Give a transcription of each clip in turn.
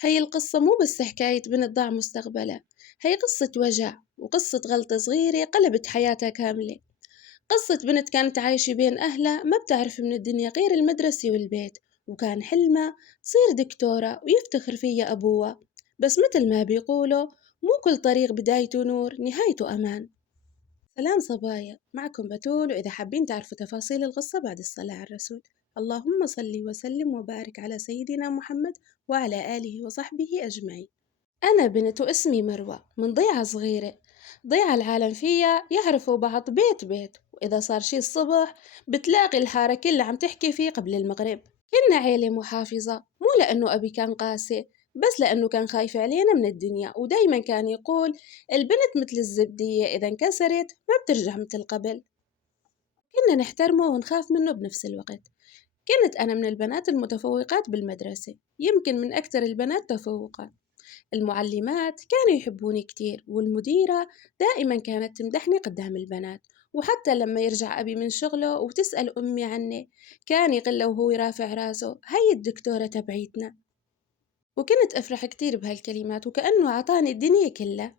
هي القصة مو بس حكاية بنت ضاع مستقبلها، هي قصة وجع وقصة غلطة صغيرة قلبت حياتها كاملة. قصة بنت كانت عايشة بين أهلها ما بتعرف من الدنيا غير المدرسة والبيت، وكان حلمها تصير دكتورة ويفتخر فيها أبوها. بس مثل ما بيقولوا، مو كل طريق بدايته نور نهايته أمان. سلام صبايا، معكم بتول، وإذا حابين تعرفوا تفاصيل القصة بعد الصلاة على الرسول، اللهم صل وسلم وبارك على سيدنا محمد وعلى آله وصحبه أجمعين. أنا بنت واسمي مروة، من ضيعة صغيرة، ضيعة العالم فيها يعرفوا بعض بيت بيت، وإذا صار شي الصبح بتلاقي الحارة كلها عم تحكي فيه قبل المغرب. كنا عيلة محافظة، مو لأنه أبي كان قاسي، بس لأنه كان خايف علينا من الدنيا، ودايما كان يقول البنت مثل الزبدية، إذا انكسرت ما بترجع مثل قبل. كنا نحترمه ونخاف منه بنفس الوقت. كنت أنا من البنات المتفوقات بالمدرسة، يمكن من أكثر البنات تفوقا. المعلمات كانوا يحبوني كتير، والمديرة دائما كانت تمدحني قدام البنات. وحتى لما يرجع أبي من شغله وتسأل أمي عني، كان يقول له وهو رافع راسه هاي الدكتورة تبعيتنا. وكنت أفرح كتير بهالكلمات وكأنه عطاني الدنيا كلها.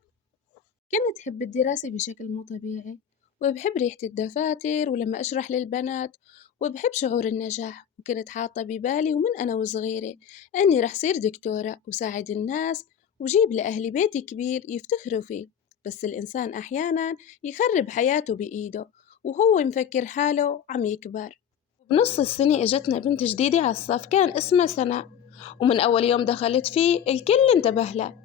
كنت أحب الدراسة بشكل مو طبيعي، وبحب ريحة الدفاتر ولما أشرح للبنات، وبحب شعور النجاح. وكنت حاطة ببالي ومن أنا وصغيرة أني رح صير دكتورة وساعد الناس وجيب لأهلي بيت كبير يفتخروا فيه. بس الإنسان أحيانا يخرب حياته بإيده وهو مفكر حاله عم يكبر. بنص السنة اجتنا بنت جديدة على الصف، كان اسمها سناء، ومن أول يوم دخلت فيه الكل انتبه لها.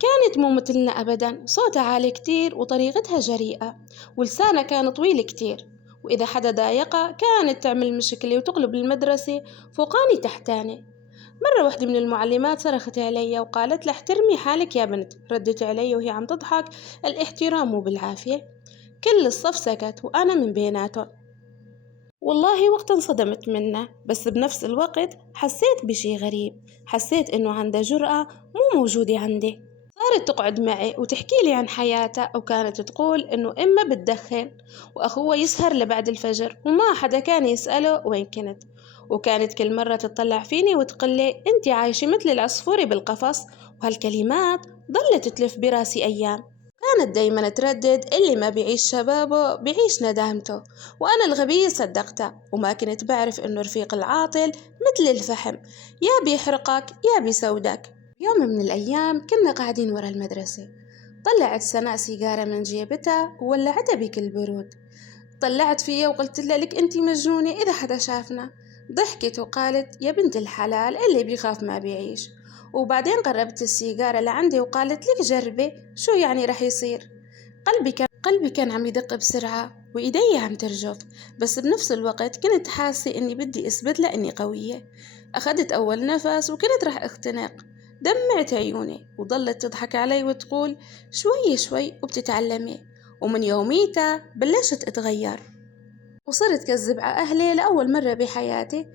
كانت مو مثلنا أبدا، صوتها عالي كتير وطريقتها جريئة، ولسانها كان طويل كتير. وإذا حدا ضايقها كانت تعمل مشكلة وتقلب المدرسة فوقاني تحتاني. مرة واحدة من المعلمات صرخت علي وقالت لها احترمي حالك يا بنت. ردت علي وهي عم تضحك، الاحترام مو بالعافية. كل الصف سكت وأنا من بيناتهم. والله وقت انصدمت منه، بس بنفس الوقت حسيت بشي غريب. حسيت إنه عنده جرأة مو موجودة عندي. صارت تقعد معي وتحكي لي عن حياتها، وكانت تقول إنه إما بتدخن وأخوه يسهر لبعد الفجر وما حدا كان يسأله وين كنت. وكانت كل مرة تطلع فيني وتقول لي أنت عايشة مثل العصفورة بالقفص. وهالكلمات ضلت تلف براسي أيام. كانت دايما تردد اللي ما بيعيش شبابه بيعيش ندامته. وأنا الغبية صدقتها، وما كنت بعرف إنه رفيق العاطل مثل الفحم، يا بيحرقك يا بيسودك. يوم من الأيام كنا قاعدين ورا المدرسة، طلعت سناء سيجارة من جيبتها وولعتها بكل برود. طلعت فيها وقلت لها لك أنتي مجنونة إذا حدا شافنا. ضحكت وقالت يا بنت الحلال اللي بيخاف ما بيعيش. وبعدين قربت السيجارة لعندي وقالت لك جربي شو يعني رح يصير. قلبي كان عم يدق بسرعة وإيدي عم ترجف، بس بنفس الوقت كنت حاسة إني بدي أثبت لها إني قوية. أخذت أول نفس وكنت رح أختنق. دمعت عيوني وظلت تضحك علي وتقول شوي شوي وبتتعلمي. ومن يوميتها بلشت أتغير وصرت كذب على أهلي لأول مرة بحياتي.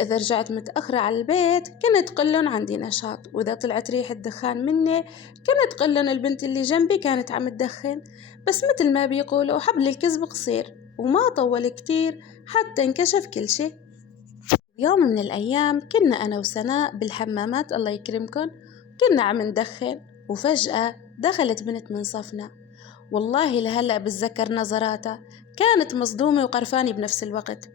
إذا رجعت متأخرة على البيت كنت قلن عندي نشاط، وإذا طلعت ريحة دخان مني كنت قلن البنت اللي جنبي كانت عم تدخن. بس مثل ما بيقولوا حبل الكذب قصير، وما طول كتير حتى انكشف كل شي. يوم من الأيام كنا أنا وسناء بالحمامات الله يكرمكن، كنا عم ندخن، وفجأة دخلت بنت من صفنا. والله لهلأ بتذكر نظراتها، كانت مصدومة وقرفانة بنفس الوقت.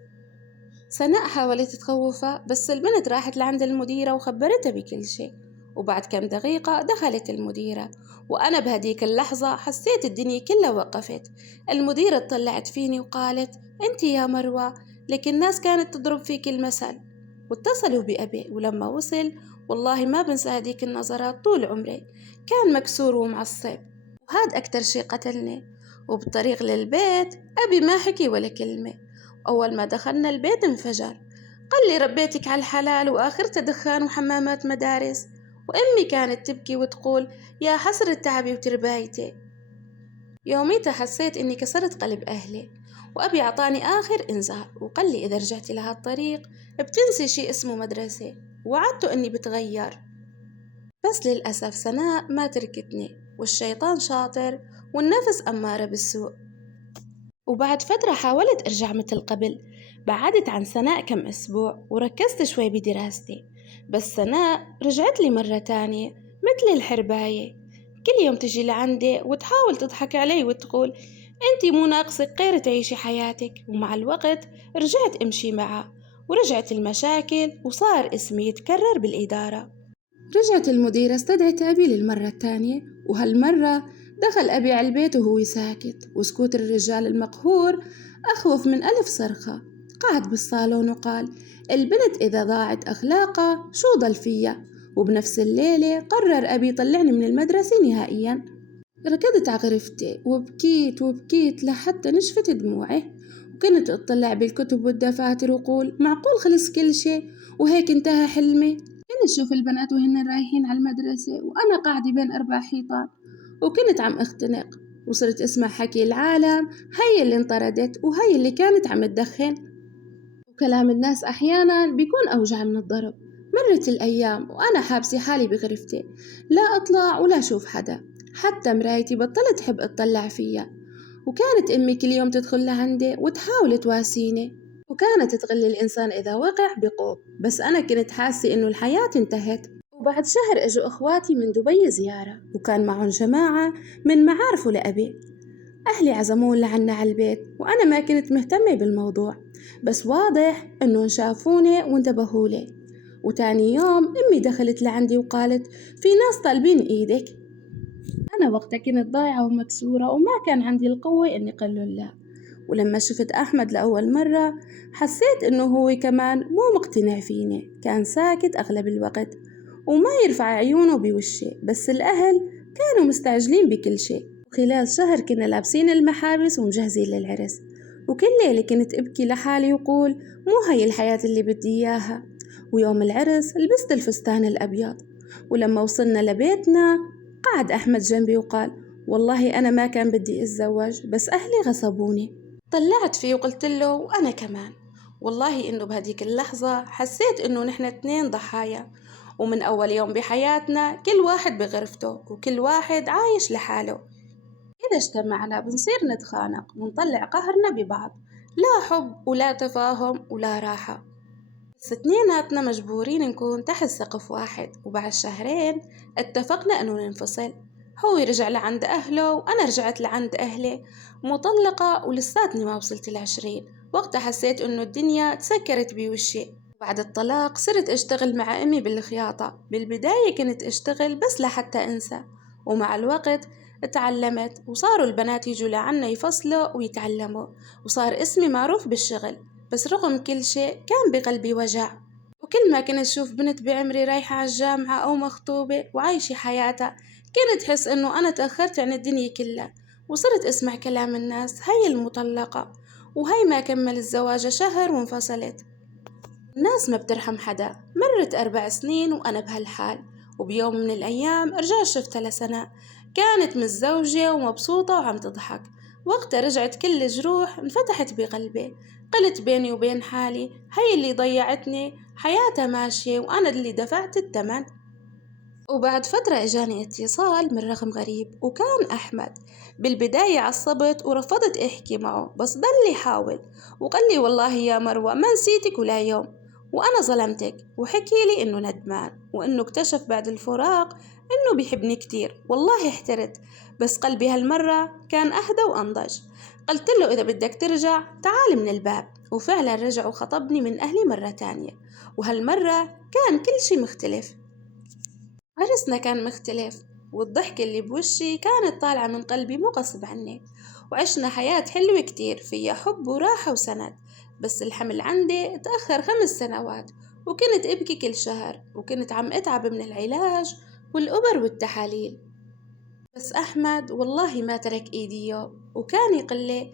سناء حاولت تخوفها، بس البنت راحت لعند المديرة وخبرتها بكل شيء. وبعد كم دقيقة دخلت المديرة، وأنا بهديك اللحظة حسيت الدنيا كلها وقفت. المديرة طلعت فيني وقالت أنت يا مروة، لكن الناس كانت تضرب فيك المثل. واتصلوا بأبي، ولما وصل والله ما بنسى هديك النظرات طول عمري. كان مكسور ومعصب، وهذا أكتر شي قتلني. وبالطريق للبيت أبي ما حكي ولا كلمة. أول ما دخلنا البيت انفجر، قال لي ربيتك على الحلال وآخرته دخان وحمامات مدارس. وأمي كانت تبكي وتقول يا حسرة تعبي وتربايتي. يوميتها حسيت إني كسرت قلب أهلي. وأبي عطاني آخر إنذار وقال لي إذا رجعتي لهالطريق بتنسي شي اسمه مدرسة، وعدته إني بتغير. بس للأسف سناء ما تركتني، والشيطان شاطر والنفس أمارة بالسوء. وبعد فترة حاولت أرجع مثل قبل. بعدت عن سناء كم أسبوع وركزت شوي بدراستي، بس سناء رجعت لي مرة تانية مثل الحرباية، كل يوم تجي لعندي وتحاول تضحك علي وتقول انتي مو ناقصك غير تعيشي حياتك. ومع الوقت رجعت امشي معها، ورجعت المشاكل وصار اسمي يتكرر بالإدارة. رجعت المديرة استدعت أبي للمرة الثانية، وهالمرة دخل أبي على البيت وهو ساكت، وسكوت الرجال المقهور أخوف من ألف صرخة. قعد بالصالون وقال البنت إذا ضاعت أخلاقها شو ضل فيها. وبنفس الليلة قرر أبي يطلعني من المدرسة نهائيا. ركضت على غرفتي وبكيت وبكيت لحتى نشفت دموعي، وكنت أطلع بالكتب والدفاتر وقول معقول خلص كل شيء وهيك انتهى حلمي. كنت أشوف البنات وهن رايحين على المدرسة وأنا قاعدة بين أربع حيطان، وكنت عم أختنق، وصرت أسمع حكي العالم هي اللي انطردت وهي اللي كانت عم تدخن، وكلام الناس أحيانا بيكون أوجع من الضرب. مرت الأيام وأنا حابسة حالي بغرفتي، لا أطلع ولا أشوف حدا، حتى مرايتي بطلت تحب أطلع فيها. وكانت أمي كل يوم تدخل لعندي وتحاول تواسيني، وكانت تغلي الإنسان إذا وقع بقوم، بس أنا كنت حاسة إنه الحياة انتهت. وبعد شهر إجوا أخواتي من دبي زيارة، وكان معهم جماعة من معارفه لأبي. أهلي عزمون لعنا على البيت وأنا ما كنت مهتمة بالموضوع، بس واضح إنه شافوني وانتبهوا لي. وتاني يوم أمي دخلت لعندي وقالت في ناس طالبين إيدك. أنا وقتها كنت ضايعة ومكسورة وما كان عندي القوة إني قل لا. ولما شفت أحمد لأول مرة حسيت إنه هو كمان مو مقتنع فيني، كان ساكت أغلب الوقت وما يرفع عيونه بوشي، بس الأهل كانوا مستعجلين بكل شيء. وخلال شهر كنا لابسين المحابس ومجهزين للعرس، وكل ليلة كنت أبكي لحالي وقول مو هاي الحياة اللي بدي إياها. ويوم العرس لبست الفستان الأبيض، ولما وصلنا لبيتنا قعد أحمد جنبي وقال والله أنا ما كان بدي أتزوج بس أهلي غصبوني. طلعت فيه وقلت له وأنا كمان، والله إنه بهديك اللحظة حسيت إنه نحن اتنين ضحايا، ومن أول يوم بحياتنا كل واحد بغرفته وكل واحد عايش لحاله. إذا اجتمعنا بنصير نتخانق ونطلع قهرنا ببعض، لا حب ولا تفاهم ولا راحة، بس اتنيناتنا مجبورين نكون تحت سقف واحد. وبعد شهرين اتفقنا انه ننفصل، هو رجع لعند اهله وانا رجعت لعند اهلي، مطلقة ولساتني ما وصلت 20. وقتها حسيت انه الدنيا تسكرت بوشي. بعد الطلاق صرت اشتغل مع امي بالخياطة، بالبداية كنت اشتغل بس لحتى انسى، ومع الوقت اتعلمت وصاروا البنات يجوا لعنا يفصلوا ويتعلموا، وصار اسمي معروف بالشغل. بس رغم كل شيء كان بقلبي وجع، وكل ما كنت أشوف بنت بعمري رايحة على الجامعة أو مخطوبة وعايشة حياتها كنت أحس إنه أنا تأخرت عن الدنيا كلها. وصرت أسمع كلام الناس هاي المطلقة وهاي ما كمل الزواج شهر وانفصلت. الناس ما بترحم حدا. مرت 4 سنين وأنا بهالحال، وبيوم من الأيام رجعت شفتها لسنة، كانت متزوجة ومبسوطة وعم تضحك. وقتها رجعت كل جروح انفتحت بقلبي، قلت بيني وبين حالي هي اللي ضيعتني، حياتها ماشية وأنا اللي دفعت الثمن. وبعد فترة إجاني اتصال من رقم غريب وكان أحمد. بالبداية عصبت ورفضت أحكي معه، بس ضل يحاول وقال لي والله يا مروة ما نسيتك ولا يوم، وأنا ظلمتك. وحكي لي إنه ندمان وإنه اكتشف بعد الفراق إنه بيحبني كتير. والله احترت، بس قلبي هالمرة كان أهدى وأنضج. قلت له إذا بدك ترجع تعال من الباب، وفعلا رجع وخطبني من أهلي مرة تانية، وهالمرة كان كل شي مختلف. عرسنا كان مختلف، والضحكة اللي بوشي كانت طالعة من قلبي مو غصب عني، وعشنا حياة حلوة كتير فيها حب وراحة وسند. بس الحمل عندي تأخر 5 سنوات، وكنت أبكي كل شهر، وكنت عم أتعب من العلاج والأبر والتحاليل. بس أحمد والله ما ترك إيدي يوم، وكان يقول لي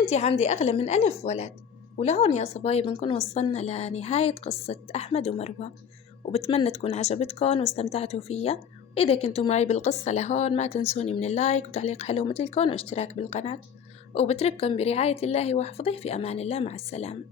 أنتي عندي أغلى من 1000 ولد. ولهون يا صبايا بنكون وصلنا لنهاية قصة أحمد ومروة، وبتمنى تكون عجبتكم واستمتعتوا فيها. وإذا كنتوا معي بالقصة لهون ما تنسوني من اللايك وتعليق حلو مثلكم واشتراك بالقناة، وبترككم برعاية الله وحفظه، في أمان الله، مع السلامة.